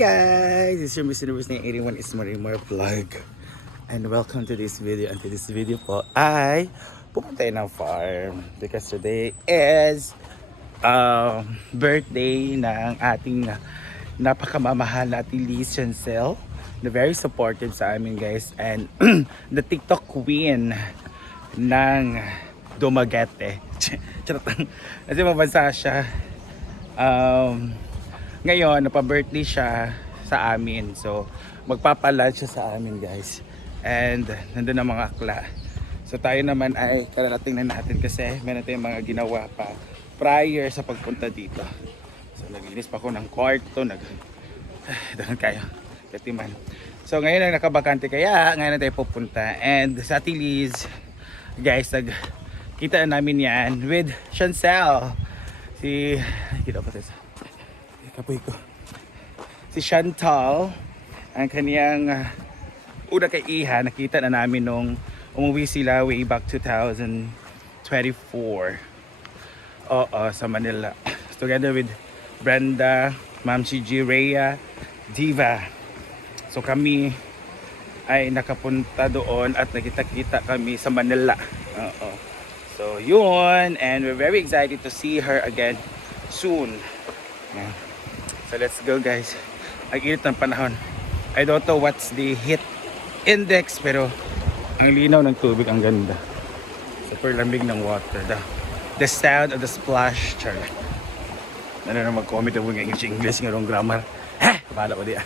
Guys, it's your Mr. Universe 81 is Marimar Vlog. And welcome to this video. And to this video po ay pupunta ng farm because today is birthday ng ating napakamamahal na ating Liz Chancel na very supportive sa amin guys, and the TikTok queen ng Dumaguete. Kasi mabansa siya. Ngayon, napa-birthday siya sa amin. So, magpapalunch siya sa amin, guys. And, nandun ang mga akla. So, tayo naman ay kararating na natin kasi meron tayong mga ginawa pa prior sa pagpunta dito. So, naglinis pa ako ng kwarto. Doon kayo. Katiman. So, ngayon ang nakabakante kaya ngayon na tayo pupunta. And, sa Ate Liz, guys, kita na namin yan with Chancel. Kita pa tayo sa kapoy ko. Si Chantal, ang kaniyang una kay Iha, nakita na namin nung umuwi sila way back 2024. Sa Manila. Together with Brenda, Ma'am G, Rhea, Diva. So kami ay nakapunta doon at nakita-kita kami sa Manila. So yun, and we're very excited to see her again soon. Yeah. So let's go guys. Ang init ng panahon. I don't know what's the heat index, pero ang linaw ng tubig, ang ganda. Super lamig ng water. The sound of the splash. Char. Ano na mag-comment ako ng English ng grammar. Bahala ko diya.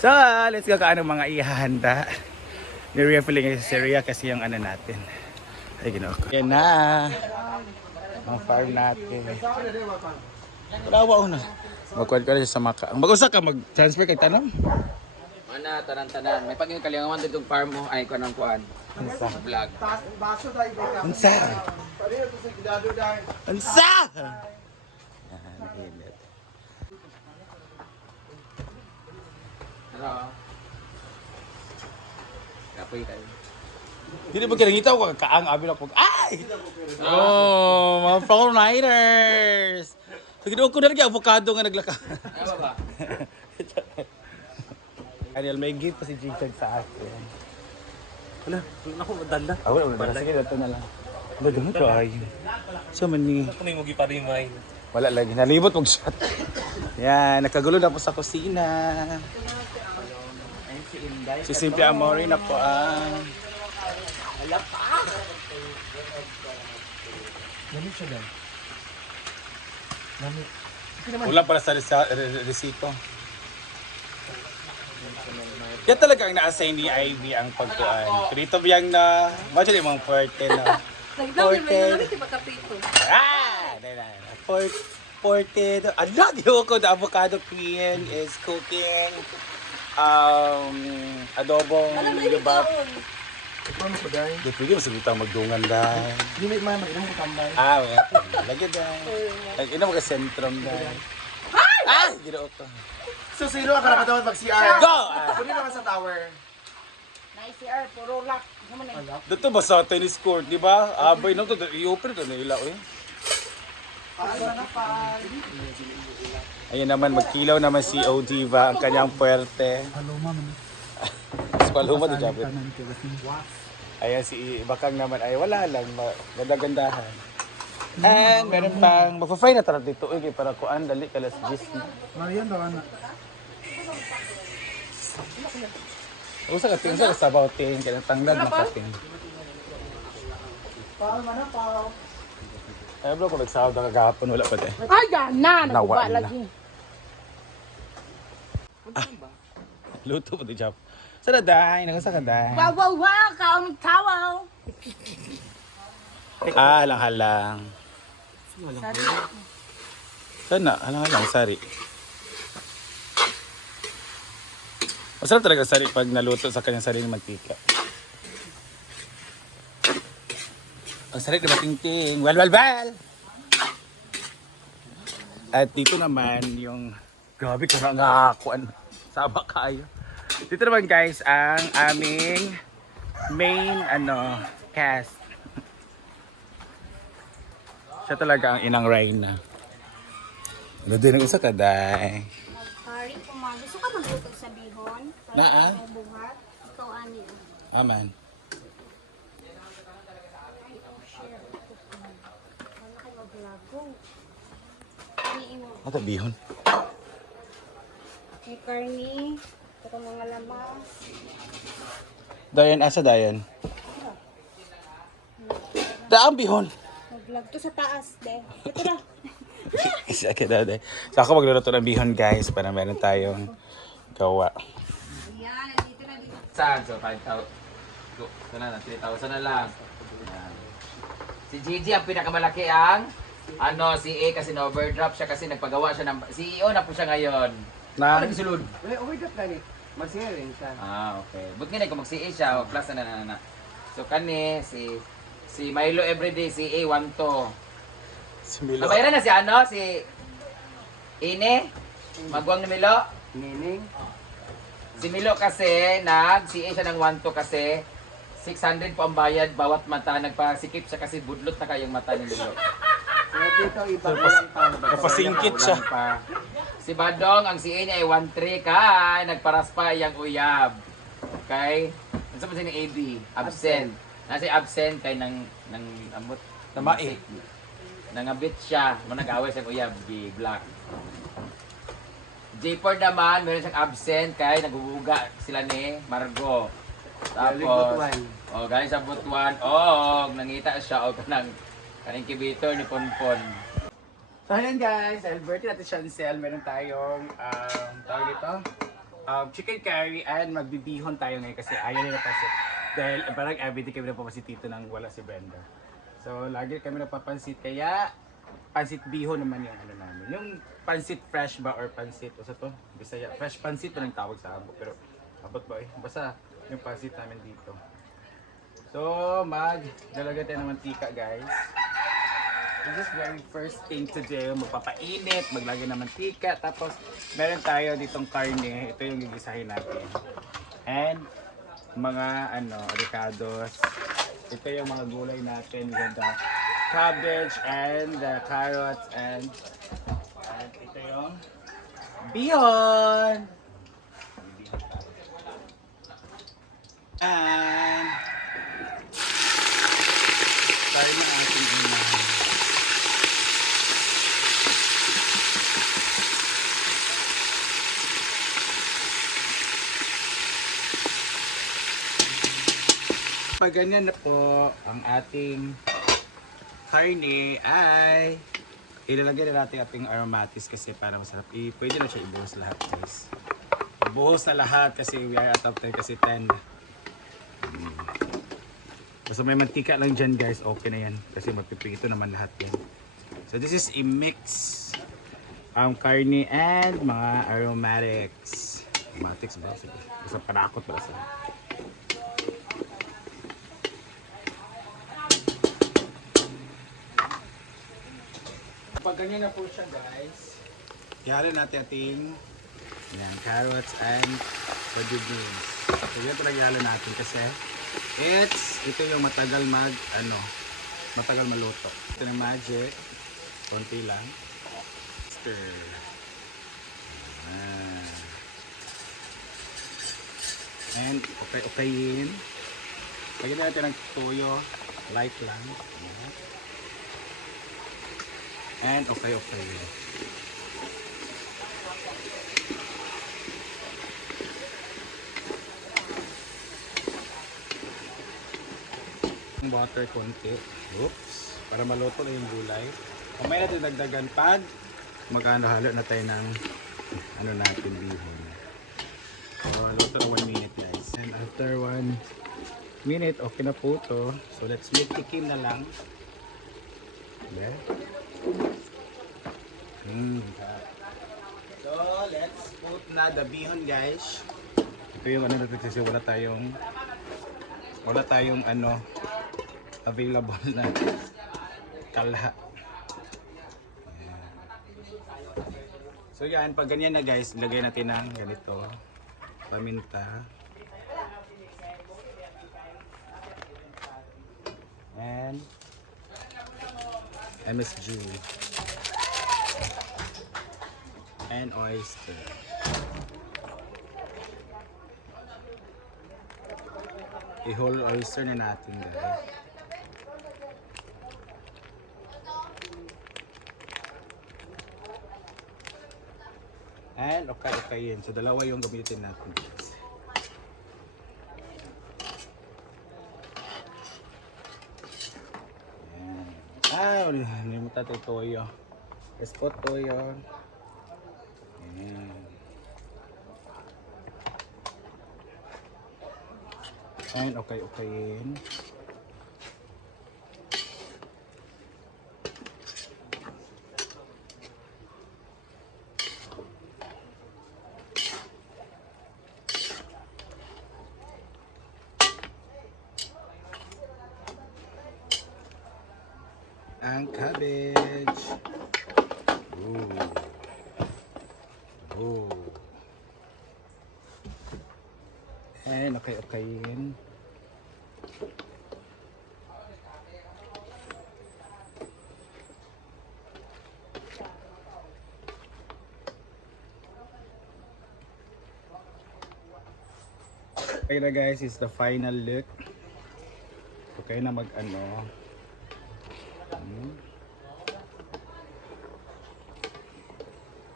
So let's go kaano mga ihahanda. Ni-refilling si Ria kasi yung ano natin. Ay ginawa ko. Yan na. Ang farm natin. Palawa na. Magkuhan ka na siya sa maka. Mag-usa ka, mag-transfer kay tanong? Mana, tanan-tanan. May paging kalingawan dito yung farm mo. Ay, ko ng kuhan. Ansa? Vlog. Ansa? Ansa? Nahinit. Hello. Kapoy kayo. Hindi ba kinangitaw ko? Kaang abi lang ko. Ay! Oh, mga Falliners! Pagkino ko na rin avocado nga naglaka. Ano ba? Ariel, may gift pa si Jigtag sa akin. Wala ako madala. Wala. Sige, ito na lang. Wala, doon ito ay. Siya man ni. Ako may mugi pa rin may. Wala lagi. Nalibot mag-shot. Yan, nakagulo na po sa kusina. Si Simple Amore na po ang... Wala pa! Lamig siya daw. Wala pala sa resito. Yan talaga ang na-assign ni Ivy ang pagkuhan. Dito biyang na, imagine yung mga forte na. Forte. Forte. Ano, di ko the avocado queen is cooking adobong yubab. Paano ko dahil? Di pwede masalita magdungan dahil. Hindi may mga mag-inom ko tambay. Lagi dahil. Ina mga sentrum dahil. Ginoo ko. So, sino ang karapatan mag-CR? Go! Kunin naman sa tower. Na-CR, puro lock. Dito ba sa tennis court, di ba? Abay nang to, i-open ito na ilaw eh. Ayan naman, magkilaw naman si O Diva, ang kanyang puwerte. Hello, ma'am. Paluma to Jabit. Ayan si Bakang naman ay wala lang, ganda-gandahan. And meron pang magpa-fry na tara dito para kuan dali kalas 10 na. Marian daw anak. Usa ka tingin sa sabaw tin kaya tanglad na kating. Paano man pa? Ay bro ko nagsahod ang gahapon wala pa te. Ay, gana! Nakuha Nawala. lagi. Luto pa to Jap. Sada day, nagasa ka day. Wow, wow, wow! Kaong tawaw! Halang-halang. Sana, halang-halang, sari. Masarap talaga sari pag naluto sa kanyang sariling mantika. Ang sarap na matingting. Well. At dito naman yung... Grabe ka nga kuan. Sama kayo. Dito naman guys ang aming main cast. Siya talaga ang inang Rhina. Ano din ang isa ka, day? Sorry, gusto ka magluto sa bihon. Naa? May buhat. Ikaw ani. Aman. Ay, oh shit. Wala kayo maglago. Ani imo. Ito bihon. May karni. Ito mga lamas. Dayan, asa dayan? Daang bihon. Maglag to sa taas, de. Ito na. Isa ka daw, de. So ako magluluto ng bihon guys para meron tayong gawa. Ayan, nandito na dito. Saan? So, 5,000. Ito na, 3,000 na lang. Ayan. Si Gigi ang pinakamalaki ang si A kasi na-overdraft siya kasi nagpagawa siya ng CEO na po siya ngayon. Na? Ano nagsulod? Overdraft na ni. Mag-CA rin siya. Okay. But nga kung mag-CA siya, o plus na. So kani, si Milo everyday, si A 1 to. Similo. Nabayaran na si Ine? Magwang ni Milo? Meaning? Si Milo kasi, nag-CA siya ng 1 to kasi 600 po ang bayad bawat mata. Nagpasikip siya kasi budlot na kayong mata ni Milo. Kaya dito iba walang tao. Napasingkit siya. Kulang pa. Si Badong, ang CA niya ay 1-3 kay nagparas pa iyang uyab. Okay? Ano sa ni AB? Absent. Nasi absent kay nang ambot. Namai. Nangabit siya. Manag-away siyang uyab. Di black. J4 naman, meron siyang absent kay nagubuga sila ni Margo. Tapos, galing sa Butuan. Nangita siya o kanang kibitor ni Ponpon. So ayan guys, Alberti natin Chancel, meron tayong tawag dito, chicken curry and magbibihon tayo ngayon kasi ayaw nila pasit. Dahil parang everyday kami napapansit dito nang wala si Brenda. So lagi kami napapansit kaya pansit bihon naman yung ano namin. Yung pansit fresh ba or pansit, o sa to, Bisaya, fresh pansit pa nang tawag sa abot pero abot ba basta yung pansit namin dito. So maglalagay tayo ng mantika guys. This is very first thing to do. Magpapainit, maglagay ng mantika, tapos meron tayo ditong karne. Ito yung gigisahin natin. And mga avocados. Ito yung mga gulay natin. Ganda. Cabbage and carrots and ito yung bihon. And tayo na ating inahin. Pag ganyan na po ang ating karne ay ilalagay na natin ating aromatics kasi para masarap. Pwede na siya ibuhos lahat guys. Ibuhos na lahat kasi we are at after kasi 10. Basta may mantika lang dyan guys, okay na yan. Kasi magpipito naman lahat yan. So this is a mix karne and mga aromatics. Aromatics ba? Sige. Basta panakot ba sa pag ganyan na po siya guys, ihalo natin ating carrots and red beans. So yan talaga ihalo natin kasi ito yung matagal matagal maluto. Ito ng magic, konti lang. Stir. And okay-okayin. Lagyan natin ng toyo, light lang. And okay. Water konti. Oops. Para maluto na yung gulay. Kamay natin dagdagan pag magkano-halo na tayo ng natin bihon. So, luto na 1 minute guys. And after 1 minute, okay na po to. So, let's make tikim na lang. Okay. So, let's put na the bihon guys. Ito yung natin kasi wala tayong available na kalha. So yan, pag ganyan na guys, ilagay natin ng ganito. Paminta. And MSG. And oyster. I-whole oyster na natin guys. And okay yun. So dalawa yung gamitin natin guys. Yan. Nalimutan tayo toyo. Let's put toyo. Yan. And okay yun. Ang cabbage. Ooh. And okay yun. Okay na guys, is the final look. Okay na mag-ano.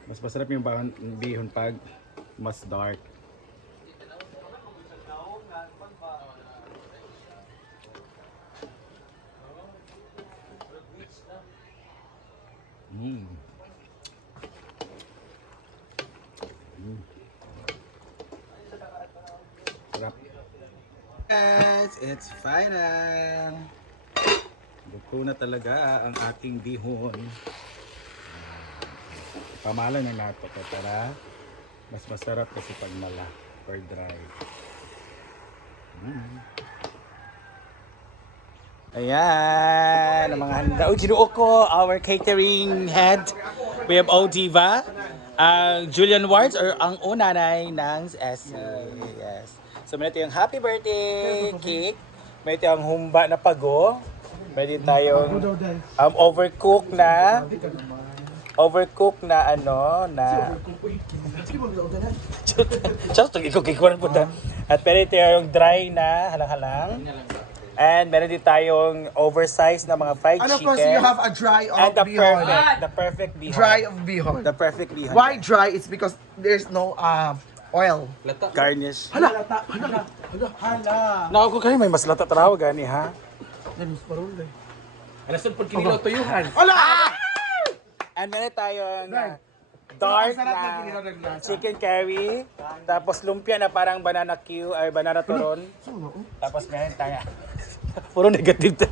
Mas masarap yung bihon pag mas dark. Sarap. Guys, it's final. Luto na talaga ang ating bihon. Pamala na nato para mas masarap kasi pag mala or dry. Ayan, ang mga handa. Oh, ginuo ko, our catering head. We have Diva, Julian Wards, or ang unanay ng SC. Yes. So, may ito yung happy birthday cake. May ito yung humba na pago. May ito tayong overcooked na ano na just ikaw kikuan po ta. At pero ito yung dry na halang-halang. And meron din tayong oversized na mga fried And of chicken. course, you have a dry and of bihon. the perfect bihon. Dry of bihon. The perfect bihon. Why dry? It's because there's no oil. Garnish. Hala. Naku ko kayo may mas lata taraw gani ha. Hala! And meron tayong dark na chicken curry. Tapos lumpia na parang banana Q ay banana turon. Tapos meron tayo. Puro negative.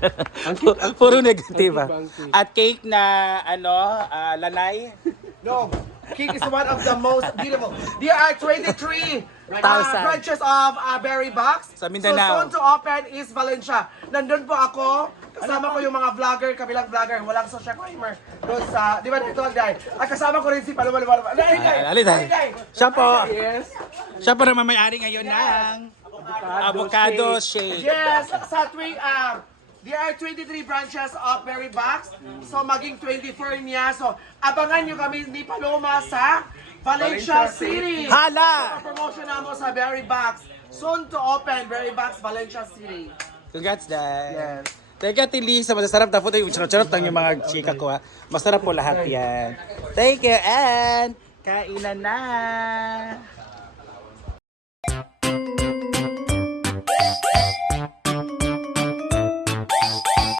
Puro negative. At cake na lanay. No. Cake is one of the most beautiful. There are 23 Thousand. branches of Berry Box. Sa Mindanao. So soon to open is Valencia. Nandun po ako. Kasama ko yung mga vlogger, kabilang vlogger. Walang social climber. Doon sa, di ba dito ang day? At kasama ko rin si Palumalo. Siya po. Yes. Siya po naman may-ari ngayon ng avocado shake. Yes, sa tuwing there are 23 branches of Berry Box. So maging 24 niya. So abangan nyo kami ni Paloma sa Valencia City. Hala! Promotion na mo sa Berry Box. Soon to open Berry Box Valencia City. Congrats, Dad. Yes. Teka, Tili, sa masasarap na po tayo. Charot-charot lang yung mga chika ko ha. Masarap po lahat yan. Thank you, and kainan na!